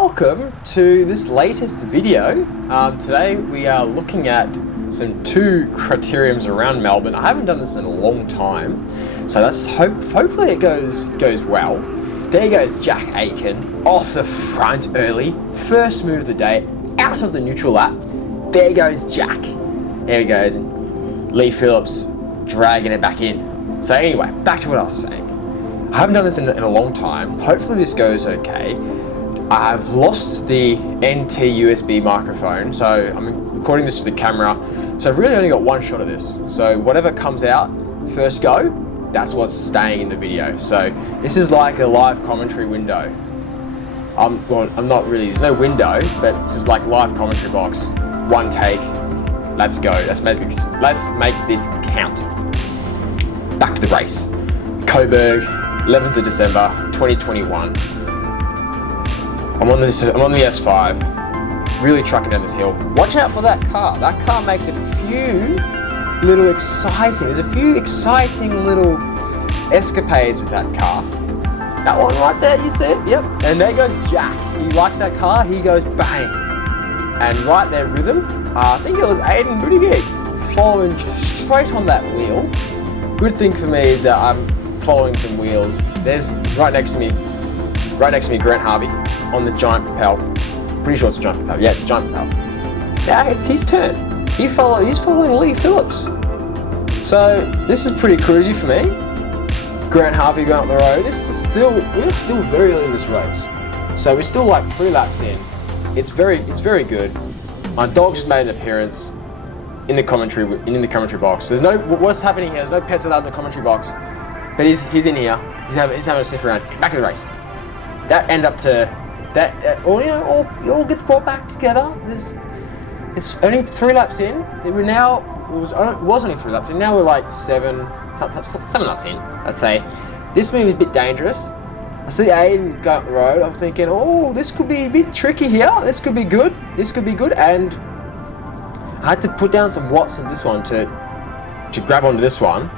Welcome to this latest video. Today we are looking at two criteriums around Melbourne. I haven't done this in a long time, so hopefully it goes well. There goes Jack Aitken off the front early, first move of the day, out of the neutral lap. There goes Jack. There he goes, and Lee Phillips dragging it back in. So anyway, back to what I was saying. I haven't done this in a long time. Hopefully this goes okay. I've lost the NT USB microphone, so I'm recording this to the camera. So I've really only got one shot of this. So whatever comes out first go, that's what's staying in the video. So this is like a live commentary window. I'm not really, there's no window, but this is like live commentary box. One take, let's go. Let's make this count. Back to the race. Coburg, 11th of December, 2021. I'm on the S5, really trucking down this hill. Watch out for that car. That car makes a few little exciting little escapades with that car. That one right there, you see it? Yep. And there goes Jack. He likes that car, he goes bang. And right there with him, I think it was Aiden Buttigieg following straight on that wheel. Good thing for me is that I'm following some wheels. There's right next to me Grant Harvey on the giant propel. Pretty sure it's a giant propel. Yeah, it's a giant propel. Now it's his turn. He's following Lee Phillips. So this is pretty cruisy for me. Grant Harvey going up the road. We're still very early in this race. So we're still like 3 laps in. It's very good. My dog just made an appearance in the commentary box. What's happening here? There's no pets allowed in the commentary box. But he's in here. He's having a sniff around. Back to the race. It all gets brought back together. It's only 3 laps in. It was only 3 laps in. Now we're like 7 laps in. Let's say this move is a bit dangerous. I see Aiden go up the road. I'm thinking, oh, this could be a bit tricky here. This could be good. And I had to put down some watts of this one to grab onto this one.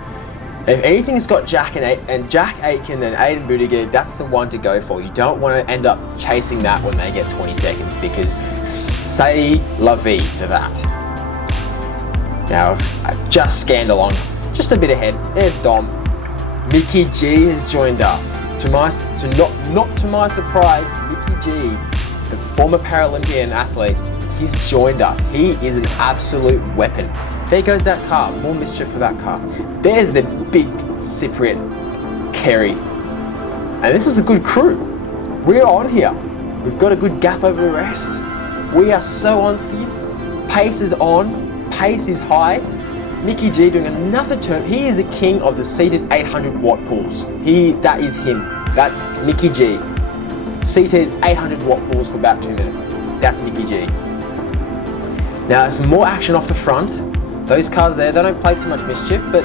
If anything's got Jack Aitken and Aiden Buttigieg, that's the one to go for. You don't want to end up chasing that when they get 20 seconds because say la vie to that. Now I've just scanned along, just a bit ahead. There's Dom. Mickey G has joined us. Not to my surprise, Mickey G, the former Paralympian athlete, he's joined us. He is an absolute weapon. There goes that car, more mischief for that car. There's the big Cypriot Kerry. And this is a good crew. We're on here. We've got a good gap over the rest. We are so on skis. Pace is on, pace is high. Mickey G doing another turn. He is the king of the seated 800 watt pulls. That is him. That's Mickey G. Seated 800 watt pulls for about 2 minutes. That's Mickey G. Now some more action off the front. Those cars there, they don't play too much mischief, but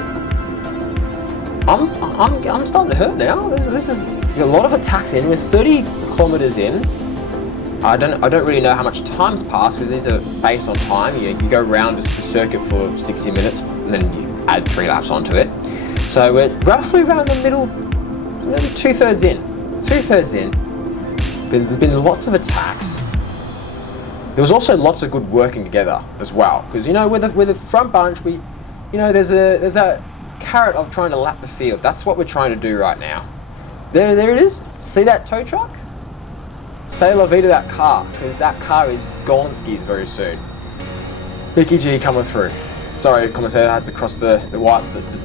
I'm starting to hurt now. This is a lot of attacks in. We're 30 kilometers in. I don't really know how much time's passed because these are based on time. You go around the circuit for 60 minutes and then you add 3 laps onto it. So we're roughly around the middle, maybe 2/3 in. 2/3 in. But there's been lots of attacks. There was also lots of good working together as well, because with the front bunch, there's that carrot of trying to lap the field. That's what we're trying to do right now. There it is. See that tow truck? Say la vie to that car, because that car is gone skis very soon. Mickey G coming through. Sorry, commentator, I had to cross the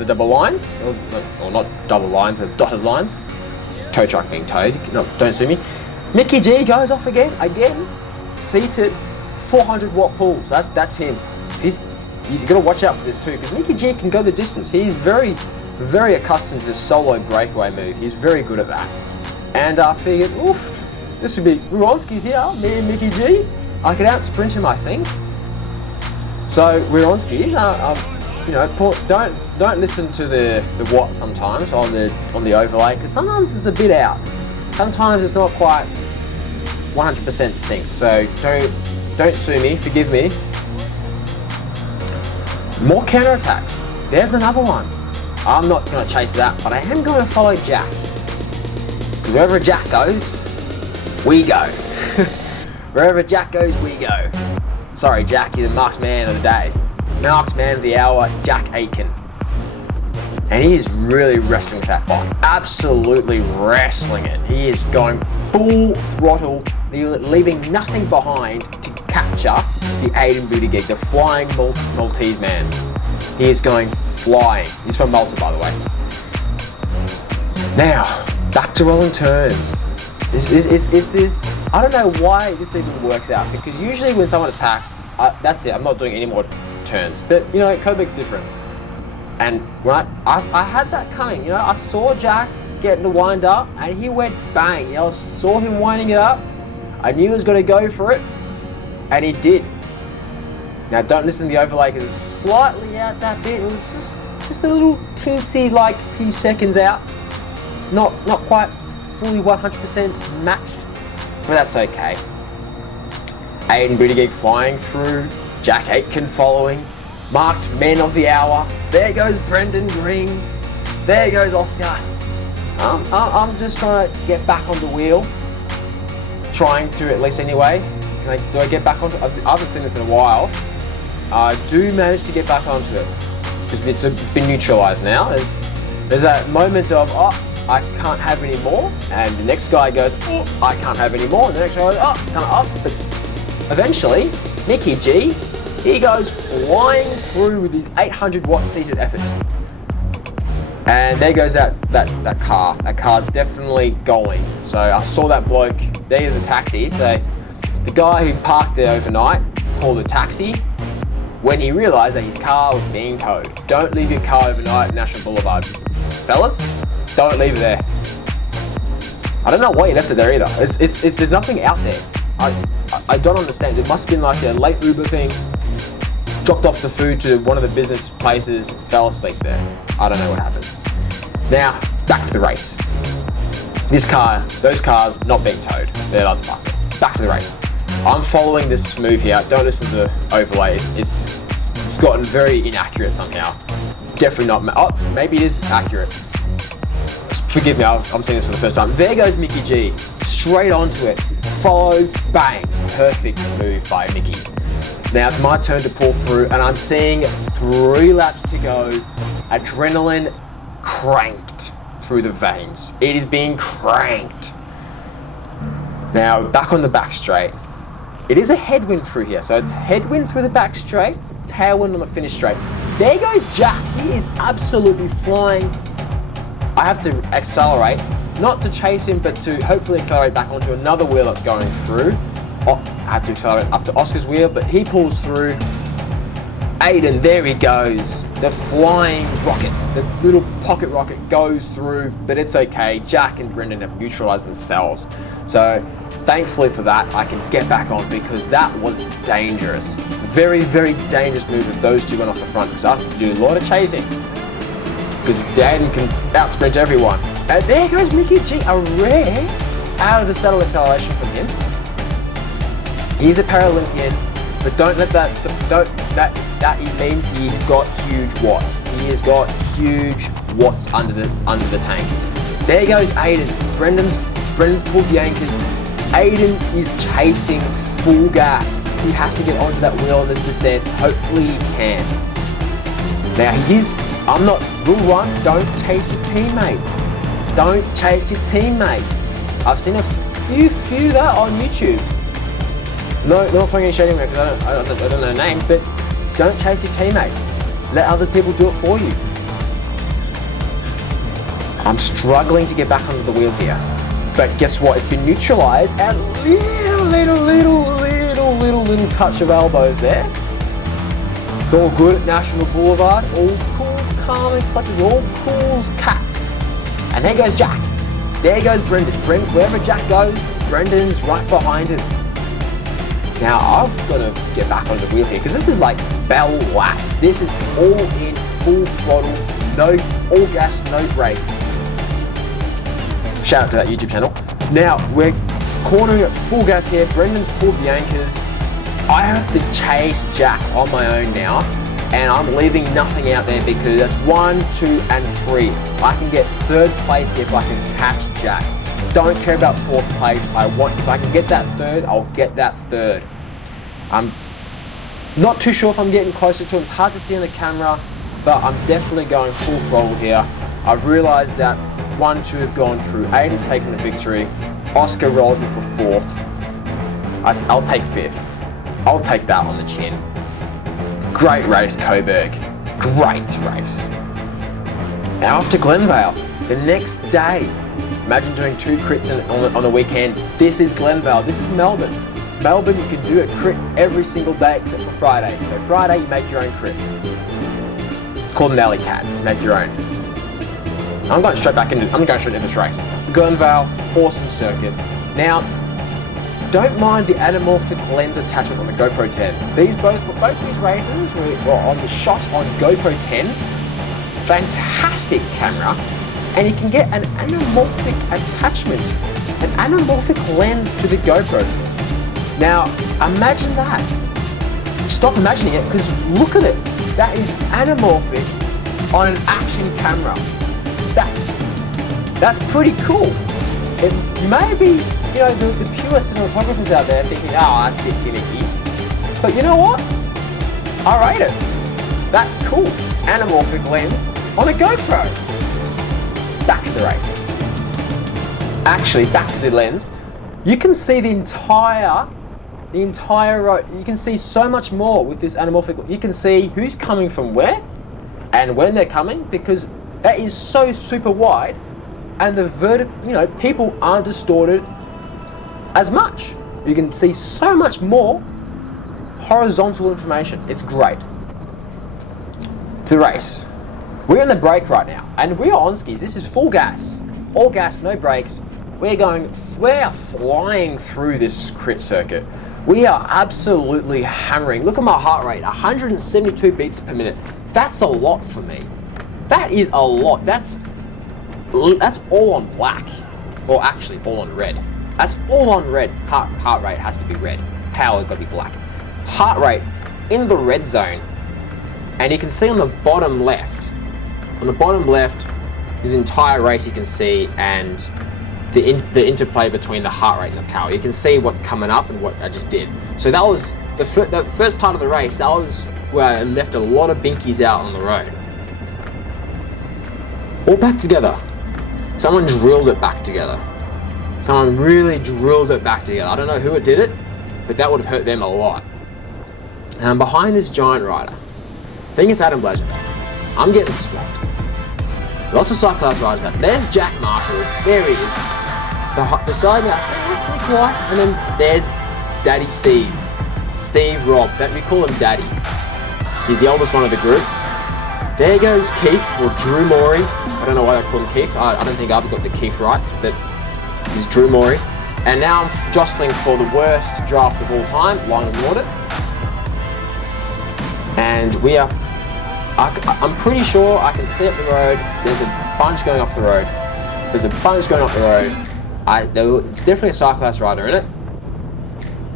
double lines, or not double lines, the dotted lines. Tow truck being towed. No, don't sue me. Mickey G goes off again. Seated 400 watt pulls. That's him. You've got to watch out for this too, because Mickey G can go the distance. He's very, very accustomed to the solo breakaway move. He's very good at that. And I figured, oof, this would be Weronski's here. Me and Mickey G. I could out sprint him, I think. So Weronski, don't listen to the watt sometimes on the overlay, because sometimes it's a bit out. Sometimes it's not quite 100% synced, so don't sue me, forgive me. More counterattacks. There's another one. I'm not going to chase that, but I am going to follow Jack. Wherever Jack goes, we go. Wherever Jack goes, we go. Sorry, Jack, you're the marked man of the day. Marked man of the hour, Jack Aitken. And he is really wrestling with that bike. Absolutely wrestling it. He is going full throttle, leaving nothing behind to capture the Aiden Buttigieg, the flying Maltese man. He is going flying. He's from Malta, by the way. Now, back to rolling turns. This, I don't know why this even works out, because usually when someone attacks, that's it, I'm not doing any more turns. But, you know, Coburg's different. And when I had that coming, you know, I saw Jack getting the wind up, and he went bang. You know, I saw him winding it up. I knew he was going to go for it, and he did. Now, don't listen to the overlay because it's slightly out that bit. It was just a little teensy, like, few seconds out. Not quite fully 100% matched, but that's okay. Aiden Buttigieg flying through, Jack Aitken following, marked men of the hour. There goes Brendan Green. There goes Oscar. I'm just trying to get back on the wheel. Trying to, at least anyway. Do I get back onto it? I haven't seen this in a while. I do manage to get back onto it. It's been neutralized now. There's that moment of, oh, I can't have any more. And the next guy goes, oh, I can't have any more. And the next guy goes, oh, can't up. But eventually, Mickey G, he goes flying through with his 800 watt seated effort. And there goes that car. That car's definitely going. So I saw that bloke, there's a taxi. So the guy who parked there overnight called a taxi when he realized that his car was being towed. Don't leave your car overnight at National Boulevard. Fellas, don't leave it there. I don't know why you left it there either. There's nothing out there. I don't understand. It must have been like a late Uber thing. Dropped off the food to one of the business places, fell asleep there. I don't know what happened. Now, back to the race. Those cars not being towed. They're allowed to park there. Back to the race. I'm following this move here. Don't listen to the overlay. It's gotten very inaccurate somehow. Definitely not. Oh, maybe it is accurate. Forgive me, I'm seeing this for the first time. There goes Mickey G. Straight onto it. Follow, bang. Perfect move by Mickey. Now it's my turn to pull through, and I'm seeing 3 laps to go. Adrenaline cranked through the veins. It is being cranked. Now back on the back straight. It is a headwind through here, so it's headwind through the back straight, tailwind on the finish straight. There goes Jack. He is absolutely flying. I have to accelerate, not to chase him, but to hopefully accelerate back onto another wheel that's going through. Oh, I have to accelerate up to Oscar's wheel, but he pulls through. Aiden, there he goes. The flying rocket, the little pocket rocket goes through, but it's okay. Jack and Brendan have neutralized themselves. So thankfully for that, I can get back on, because that was dangerous. Very, very dangerous move if those two went off the front, because I have to do a lot of chasing. Because Aiden can out-sprint everyone. And there goes Mickey G, a rare out of the saddle acceleration from him. He's a Paralympian, but don't let that, that means he's got huge watts. He has got huge watts under the tank. There goes Aiden. Brendan's pulled the anchors. Aiden is chasing full gas. He has to get onto that wheel on this descent. Hopefully he can. Now rule 1, don't chase your teammates. Don't chase your teammates. I've seen a few that on YouTube. No, not throwing any shade in there, because I don't know names, but don't chase your teammates. Let other people do it for you. I'm struggling to get back onto the wheel here. But guess what? It's been neutralized, and little touch of elbows there. It's all good at National Boulevard. All cool, calm and collected. All cool as cats. And there goes Jack. There goes Brendan. Wherever Jack goes, Brendan's right behind him. Now I've got to get back on the wheel here, because this is like bell lap. This is all in full throttle, all gas, no brakes. Shout out to that YouTube channel. Now we're cornering at full gas here. Brendan's pulled the anchors. I have to chase Jack on my own now, and I'm leaving nothing out there, because that's 1, 2, and 3. I can get 3rd place if I can catch Jack. don't care about 4th place. If I can get that 3rd, I'll get that 3rd. I'm not too sure if I'm getting closer to him. It's hard to see on the camera, but I'm definitely going full throttle here. I've realised that 1, 2 have gone through. Aiden's taken the victory. Oscar rolls me for 4th. I'll take 5th. I'll take that on the chin. Great race, Coburg. Great race. Now off to Glenvale. The next day. Imagine doing 2 crits on a weekend. This is Glenvale. This is Melbourne. Melbourne, you can do a crit every single day except for Friday. So Friday, you make your own crit. It's called an alley cat. Make your own. I'm going straight into this race. Glenvale, awesome circuit. Now, don't mind the anamorphic lens attachment on the GoPro 10. Both these races were on the shot on GoPro 10. Fantastic camera. And you can get an anamorphic attachment, an anamorphic lens to the GoPro. Now, imagine that. Stop imagining it, because look at it. That is anamorphic on an action camera. That's pretty cool. It may be, the pure cinematographers out there thinking, oh, that's a bit gimmicky. But you know what? I rate it. That's cool. Anamorphic lens on a GoPro. Back to the race. Actually, back to the lens. You can see the entire road. You can see so much more with this anamorphic. You can see who's coming from where and when they're coming, because that is so super wide, and the people aren't distorted as much. You can see so much more horizontal information. It's great. To the race. We're in the brake right now, and we are on skis. This is full gas. All gas, no brakes. We're flying through this crit circuit. We are absolutely hammering. Look at my heart rate, 172 beats per minute. That's a lot for me. That is a lot. That's all on black, or actually all on red. That's all on red. Heart rate has to be red. Power's got to be black. Heart rate in the red zone, and you can see on the bottom left. On the bottom left, this entire race you can see, and the interplay between the heart rate and the power. You can see what's coming up and what I just did. So that was the first part of the race. That was where I left a lot of binkies out on the road. All back together. Someone drilled it back together. Someone really drilled it back together. I don't know who it did it, but that would have hurt them a lot. And behind this giant rider, I think it's Adam Blazer. I'm getting swamped. Lots of cyclocross riders out. There's Jack Marshall. There he is. Beside me, I think that's Nick White. And then there's Daddy Steve. Steve Robb. We call him Daddy. He's the oldest one of the group. There goes Keith, or Drew Morey. I don't know why they call him Keith. I don't think I've got the Keith right, but he's Drew Morey. And now I'm jostling for the worst draft of all time, Lionel Norton. And we are... I'm pretty sure I can see up the road. There's a bunch going off the road. It's definitely a cyclocross rider in it.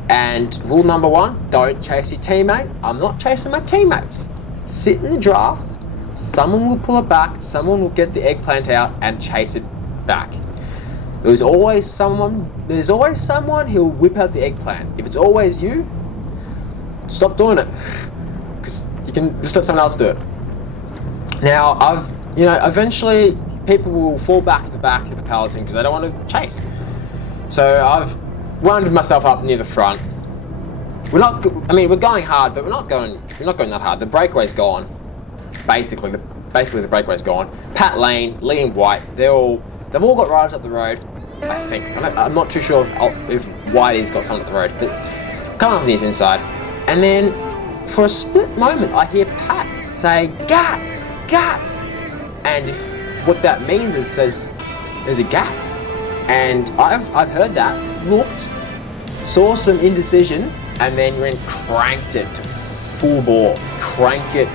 And rule number 1, don't chase your teammate. I'm not chasing my teammates. Sit in the draft. Someone will pull it back. Someone will get the eggplant out and chase it back. There's always someone who'll whip out the eggplant. If it's always you, stop doing it. Because you can just let someone else do it. Now, eventually people will fall back to the back of the peloton because they don't want to chase. So I've wound myself up near the front. We're going hard, but we're not going that hard. The breakaway's gone. Basically the breakaway's gone. Pat Lane, Liam White, they've all got riders up the road. I think. I'm not too sure if Whitey's got someone up the road, but come on his inside. And then for a split moment, I hear Pat say, "Gap, gap," and what that means is says there's a gap. And I've heard that, looked, saw some indecision, and then cranked it to full bore. Crank it,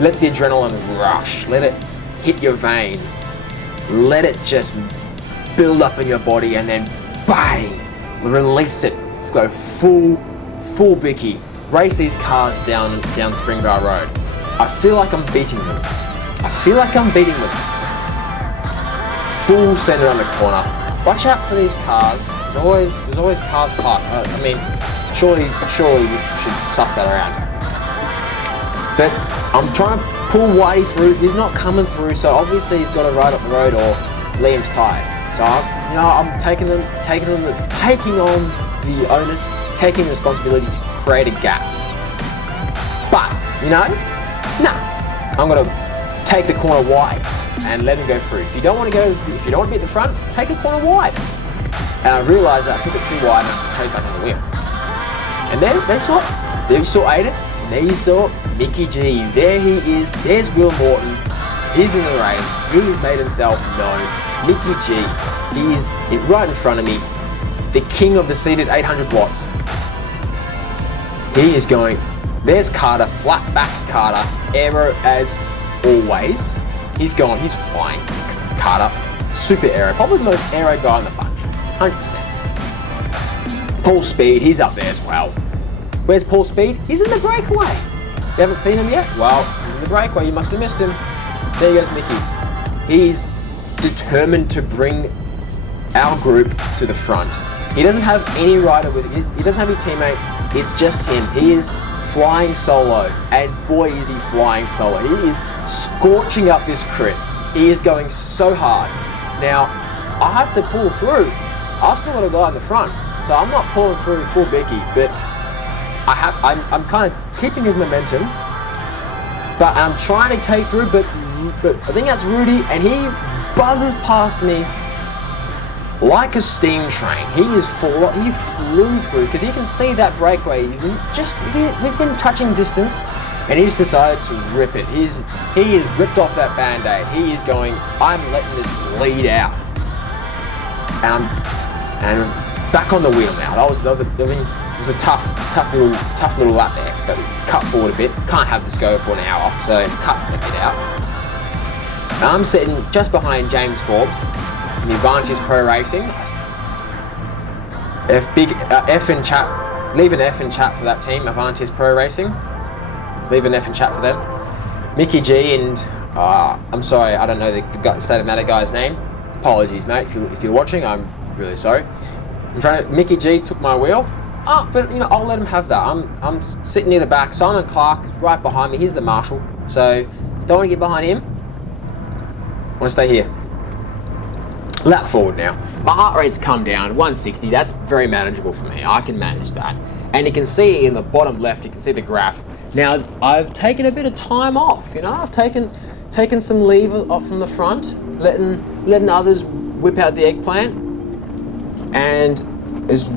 let the adrenaline rush, let it hit your veins, let it just build up in your body, and then bang, release it, go full bicky, race these cars down Springvale Road. I feel like I'm beating them. Full send around the corner, watch out for these cars. There's always cars parked. I mean, surely we should suss that around. But I'm trying to pull Whitey through. He's not coming through, so obviously he's got to ride up the road or Liam's tired. So I'm taking on the onus, taking the responsibility to create a gap. But I'm gonna take the corner wide and let him go through. If you don't want to be at the front, take a corner wide. And I realised that I took it too wide and I have to take back on the wheel. And then there you saw Aiden, and there you saw Mickey G. There he is. There's Will Morton. He's in the race. He's made himself known. Mickey G. He is right in front of me. The king of the seated 800 watts. He is going. There's Carter, flat back Carter, aero as always. He's flying. Carter, super aero, probably the most aero guy in the bunch, 100%. Paul Speed, he's up there as well. Where's Paul Speed? He's in the breakaway. You haven't seen him yet? Well, he's in the breakaway, you must have missed him. There goes Mickey. He's determined to bring our group to the front. He doesn't have any rider with him, he doesn't have any teammates, it's just him. He is flying solo, and boy is he flying solo. He is scorching up this crit. He is going so hard. Now, I have to pull through. I've still got a guy in the front, so I'm not pulling through full Bicky, but I'm kind of keeping his momentum, but I'm trying to take through, but I think that's Rudy, and he buzzes past me like a steam train. He flew through, because he can see that breakaway. He's just within touching distance, and he's decided to rip it. He is ripped off that band-aid. He is going, I'm letting this bleed out. And back on the wheel now. It was a tough little lap there, but cut forward a bit. Can't have this go for an hour, so cut a bit out. And I'm sitting just behind James Forbes in the Avantis Pro Racing. F in chat. Leave an F in chat for that team, Avantis Pro Racing. Leave an F in chat for them. Mickey G and I'm sorry, I don't know the State of Matter guy's name. Apologies, mate. If you're watching, I'm really sorry. Mickey G took my wheel. But I'll let him have that. I'm sitting near the back. Simon Clark is right behind me. He's the marshal, so don't want to get behind him. I want to stay here. Lap forward now. My heart rate's come down, 160. That's very manageable for me. I can manage that. And you can see in the bottom left, you can see the graph. Now, I've taken a bit of time off. I've taken some leave off from the front, letting others whip out the eggplant. And there's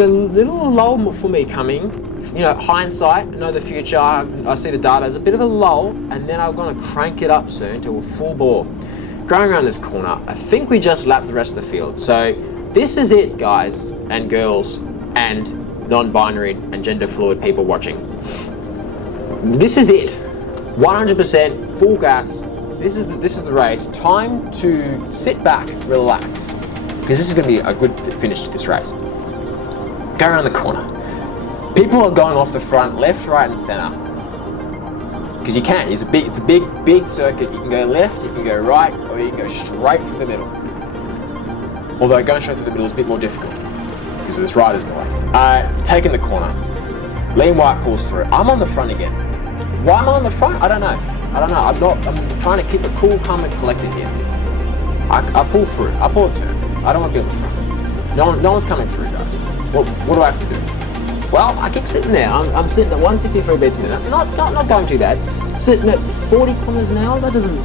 a little lull for me coming. Hindsight, I know the future, I see the data. There's a bit of a lull, and then I'm going to crank it up soon to a full bore. Going around this corner, I think we just lapped the rest of the field. So this is it, guys and girls and non-binary and gender fluid people watching. This is it. 100% full gas. This is the race. Time to sit back, relax, because this is going to be a good finish to this race. Go around the corner. People are going off the front, left, right, and center. Because you can. It's a big circuit. You can go left, you can go right, or you can go straight through the middle. Although going straight through the middle is a bit more difficult because there's riders in the way. Taking the corner. Liam White pulls through. I'm on the front again. Why am I on the front? I don't know. I'm trying to keep it cool, calm, and collected here. I pull through. I pull a turn. I don't want to be on the front. No one's coming through, guys. What do I have to do? Well, I keep sitting there. I'm sitting at 163 beats a minute. Not going too bad. Sitting at 40 kilometers an hour. That doesn't.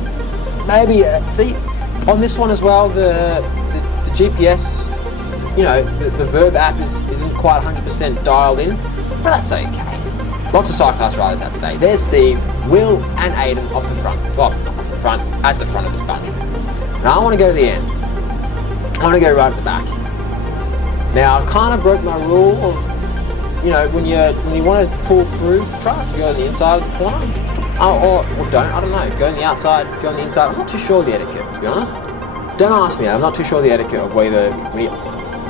Maybe see on this one as well. The GPS, the Verb app isn't quite 100% dialed in, but that's okay. Lots of cyclist riders out today. There's Steve, Will, and Aiden off the front. Well, not off the front, at the front of this bunch. Now I want to go to the end. I want to go right at the back. Now I kind of broke my rule of, when you want to pull through, try to go on the inside of the corner, or don't. I don't know. Go on the outside, go on the inside. I'm not too sure of the etiquette, to be honest. Don't ask me. I'm not too sure of the etiquette of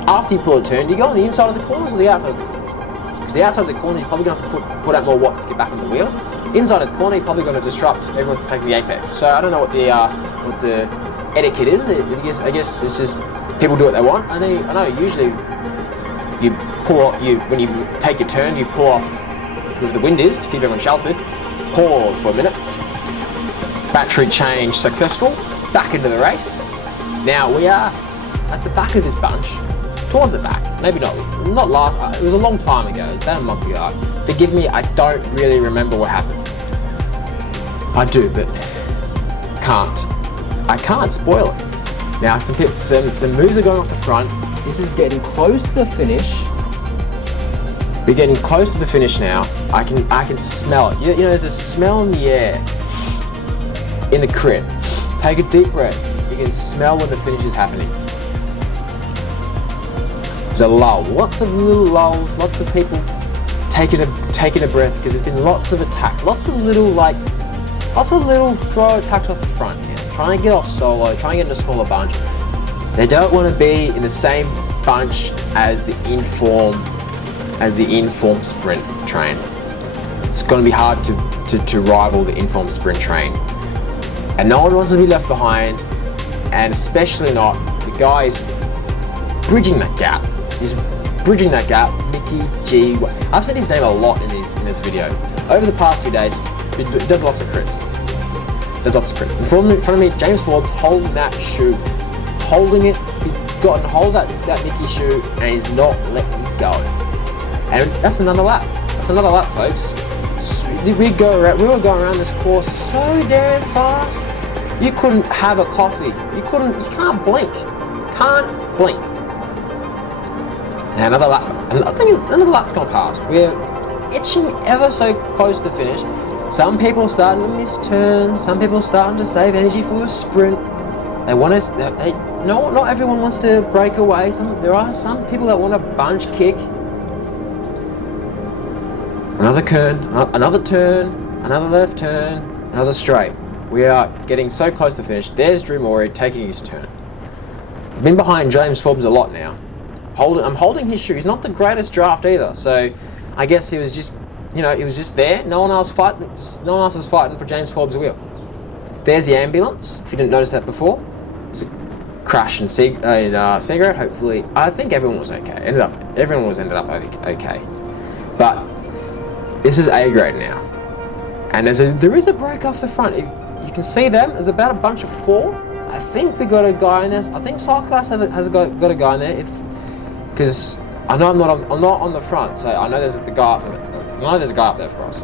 after you pull a turn, do you go on the inside of the corners or the outside of the corners? Because the outside of the corner, you're probably going to have to put out more watts to get back on the wheel. Inside of the corner, you're probably going to disrupt everyone from taking the apex. So I don't know what the etiquette is. I guess it's just People do what they want. I know. Usually, when you take your turn, you pull off where the wind is to keep everyone sheltered. Pause for a minute. Battery change successful. Back into the race. Now we are at the back of this bunch, towards the back. Maybe not last. It was a long time ago. It was about a month ago. Forgive me. I don't really remember what happened. I do, but I can't spoil it. Now some moves are going off the front. This is getting close to the finish. We're getting close to the finish now. I can smell it. You know, there's a smell in the air in the crit. Take a deep breath. You can smell when the finish is happening. There's a lull. Lots of little lulls. Lots of people taking a breath because there's been lots of attacks. Lots of little throw attacks off the front. You know, trying to get off solo. Trying to get in a smaller bunch. They don't want to be in the same bunch as the inform sprint train. It's going to be hard to rival the inform sprint train. And no one wants to be left behind, and especially not the guys bridging that gap. He's bridging that gap, Mickey G. I've said his name a lot in this video. Over the past 2 days, he does lots of crits. In front of me, James Forbes holding that shoe. Holding it, he's gotten hold of that Mickey shoe and he's not letting go. And that's another lap. Folks. We were going around this course so damn fast. You couldn't have a coffee. You can't blink. And another lap's gone past. We're itching ever so close to the finish. Some people are starting to miss turns. Some people are starting to save energy for a sprint. They want us. Not everyone wants to break away. There are some people that want a bunch kick. Another turn, another left turn, another straight. We are getting so close to finish. There's Drew Morey taking his turn. I've been behind James Forbes a lot now. I'm holding his shoe. He's not the greatest draft either, so I guess he was just, he was just there. No one else is fighting for James Forbes' wheel. There's the ambulance. If you didn't notice that before, it's a crash in Seagrade. Hopefully, I think everyone was okay. Everyone ended up okay, but this is A grade now, and there is a break off the front. You can see them. There's about a bunch of 4. I think we got a guy in there. I think Cyclass has got a guy in there. Because I know I'm not on the front, so I know there's a guy up there for us.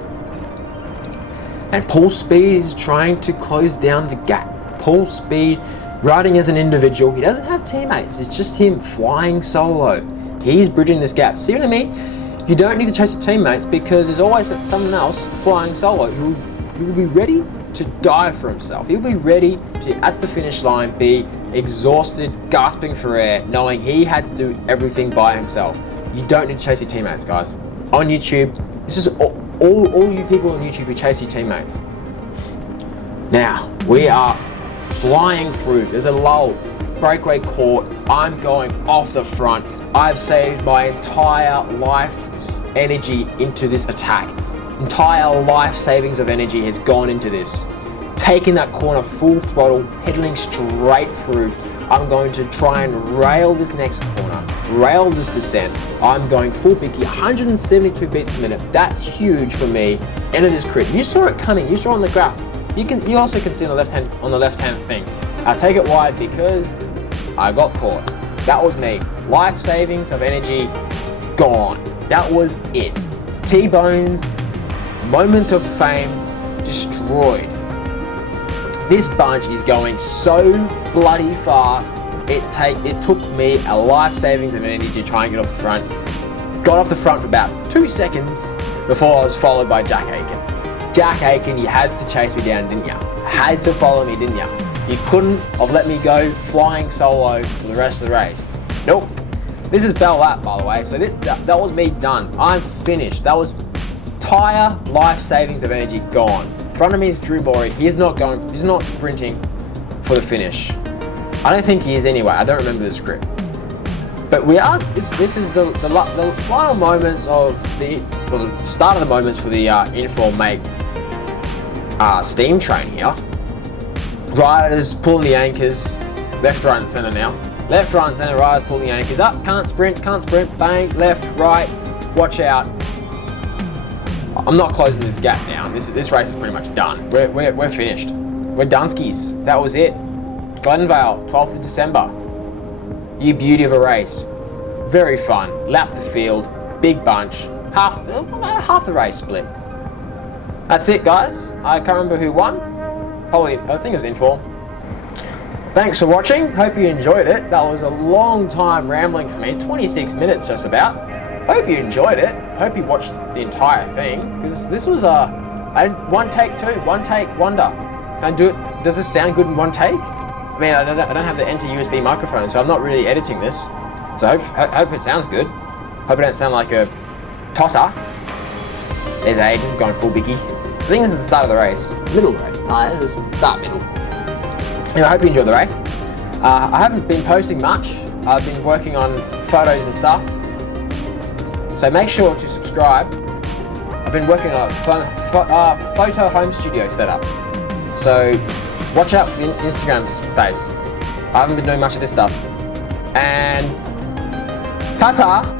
And Paul Speed is trying to close down the gap. Paul Speed riding as an individual. He doesn't have teammates. It's just him flying solo. He's bridging this gap. See what I mean? You don't need to chase your teammates because there's always someone else flying solo who will be ready to die for himself. He'll be ready to, at the finish line, be exhausted, gasping for air, knowing he had to do everything by himself. You don't need to chase your teammates, guys. On YouTube, this is all you people on YouTube who chase your teammates. Now, we are flying through. There's a lull. Breakaway caught. I'm going off the front. I've saved my entire life's energy into this attack. Entire life savings of energy has gone into this. Taking that corner full throttle, pedaling straight through. I'm going to try and rail this next corner, rail this descent. I'm going full bicky, 172 beats per minute. That's huge for me. End of this crit. You saw it coming. You saw it on the graph. You also can see on the left hand thing. I take it wide because I got caught. That was me. Life savings of energy gone. That was it. T-Bones, moment of fame destroyed. This bunch is going so bloody fast. It took me a life savings of energy to try and get off the front. Got off the front for about 2 seconds before I was followed by Jack Aiken. Jack Aiken, you had to chase me down, didn't you? Had to follow me, didn't you? You couldn't have let me go flying solo for the rest of the race. Nope. This is Bell Lap, by the way, so that was me done. I'm finished. That was entire life savings of energy gone. In front of me is Drew Morey. He's not sprinting for the finish. I don't think he is anyway. I don't remember the script. But we are. This is the final moments of the start of the moments for the Inform Make steam train here. Riders pulling the anchors, left, right, and centre now. Left, right, and centre riders pull the anchors up. Can't sprint, bang, left, right, watch out. I'm not closing this gap now. This race is pretty much done. We're finished. We're Dunskies. That was it. Glenvale, 12th of December. You beauty of a race. Very fun. Lap the field. Big bunch. Half the race split. That's it, guys. I can't remember who won. Probably, I think it was Inform. Thanks for watching. Hope you enjoyed it. That was a long time rambling for me. 26 minutes just about. Hope you enjoyed it. Hope you watched the entire thing, because this was a one take too. One take wonder. Can I do it? Does this sound good in one take? I mean, I don't have the enter USB microphone, so I'm not really editing this. So hope it sounds good. Hope I don't sound like a tosser. There's Aiden going full bicky. I think this is the start of the race. Middle of the race. This is start middle. Anyway, I hope you enjoyed the race. I haven't been posting much. I've been working on photos and stuff. So make sure to subscribe. I've been working on a photo home studio setup. So watch out for the Instagram space. I haven't been doing much of this stuff. And ta-ta!